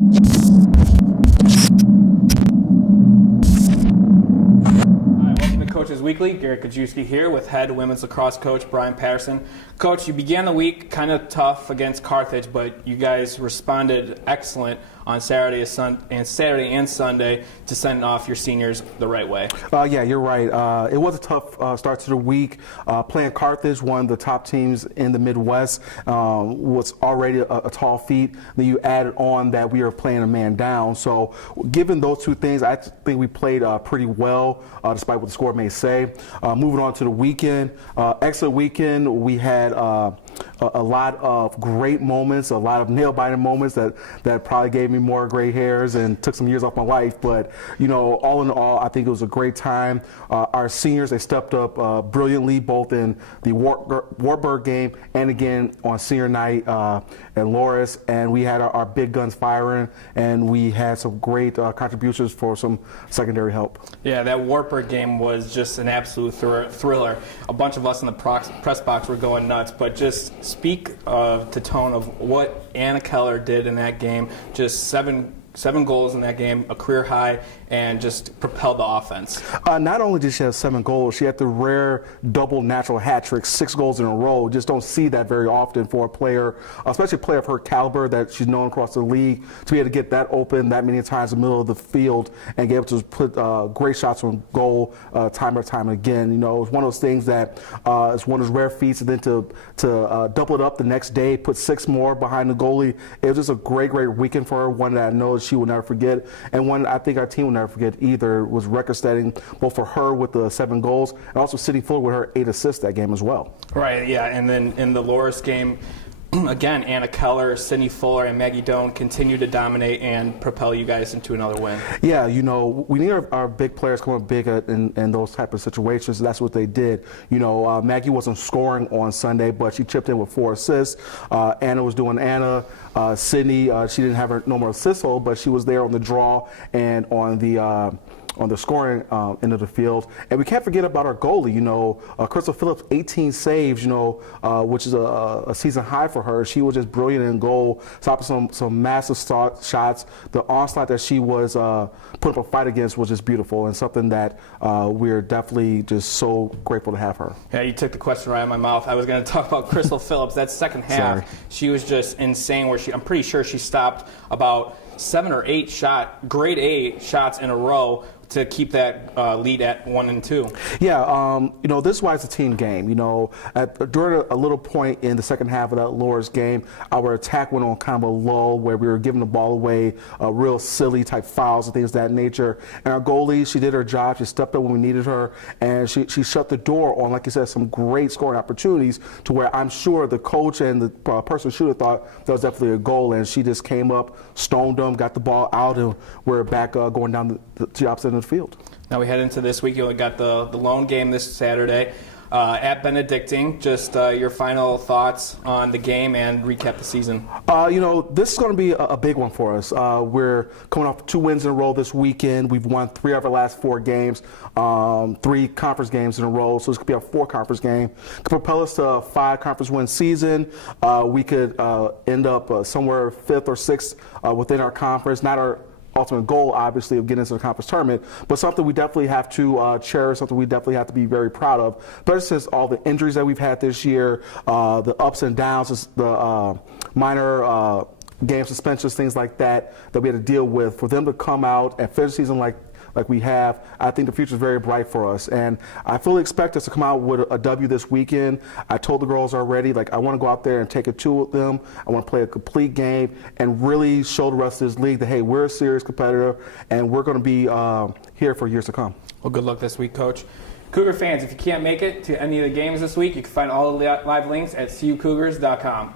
Welcome to Coaches Weekly. Garrett Kajewski here with head women's lacrosse coach Brian Patterson. Coach, you began the week kind of tough against Carthage, but you guys responded excellent on Saturday and Sunday to send off your seniors the right way. Yeah, you're right. It was a tough start to the week. Playing Carthage, one of the top teams in the Midwest, was already a tall feat. Then you added on that we were playing a man down. So given those two things, I think we played pretty well, despite what the score may say. Moving on to the weekend, excellent weekend. We had a lot of great moments, a lot of nail-biting moments that probably gave me more gray hairs and took some years off my life. But, you know, all in all, I think it was a great time. Our seniors, they stepped up brilliantly, both in the Wartburg game and again on senior night at Lacrosse. And we had our big guns firing, and we had some great contributions for some secondary help. Yeah, that Wartburg game was just an absolute thriller. A bunch of us in the press box were going nuts, but just speak to tone of what Anna Keller did in that game. Just seven goals in that game, a career high, and just propelled the offense. Not only did she have 7 goals, she had the rare double natural hat trick, 6 goals in a row. Just don't see that very often for a player, especially a player of her caliber that she's known across the league, to be able to get that open that many times in the middle of the field and be able to put great shots on goal time after time again. You know, it's one of those things that it's one of those rare feats, and then to double it up the next day, put 6 more behind the goalie. It was just a great weekend for her, one that I know she will never forget, and one I think our team will never forget either. Was record-setting both for her with the 7 goals and also sitting full with her 8 assists that game as well. Right, yeah, and then in the Lacrosse game, again, Anna Keller, Sydney Fuller, and Maggie Doan continue to dominate and propel you guys into another win. Yeah, you know, we need our big players coming big in those type of situations. So that's what they did. You know, Maggie wasn't scoring on Sunday, but she chipped in with 4 assists. Anna was doing Anna. Sydney, she didn't have her normal assist hole, but she was there on the draw and on the scoring end of the field. And we can't forget about our goalie. You know, Crystal Phillips, 18 saves, you know, which is a season high for her. She was just brilliant in goal, stopping some massive shots. The onslaught that she was putting up a fight against was just beautiful, and something that we're definitely just so grateful to have her. Yeah, you took the question right out of my mouth. I was going to talk about Crystal Phillips. That second half, Sorry. She was just insane, where I'm pretty sure she stopped about 7 or 8 grade A shots in a row to keep that lead at 1 and 2. Yeah, you know, this is why it's a team game. You know, during a little point in the second half of that Lacrosse game, our attack went on kind of a lull where we were giving the ball away, real silly type fouls and things of that nature. And our goalie, she did her job. She stepped up when we needed her, and she shut the door on, like you said, some great scoring opportunities to where I'm sure the coach and the person shooter thought that was definitely a goal, and she just came up, stoned them, got the ball out, and we're back going down to the opposite end of the field. Now we head into this week. You got the lone game this Saturday at Benedictine. Just your final thoughts on the game and recap the season. You know, this is going to be a big one for us. We're coming off 2 wins in a row this weekend. We've won 3 of our last 4 games, 3 conference games in a row. So this could be our 4th conference game. Could propel us to a 5 conference win season. We could end up somewhere 5th or 6th within our conference. Not our ultimate goal, obviously, of getting into the conference tournament, but something we definitely have to cherish, something we definitely have to be very proud of. But since all the injuries that we've had this year, the ups and downs, the minor game suspensions, things like that we had to deal with, for them to come out and finish the season like we have, I think the future is very bright for us. And I fully expect us to come out with a W this weekend. I told the girls already, like, I want to go out there and take it to them. I want to play a complete game and really show the rest of this league that, hey, we're a serious competitor and we're going to be here for years to come. Well, good luck this week, Coach. Cougar fans, if you can't make it to any of the games this week, you can find all the live links at CUCougars.com.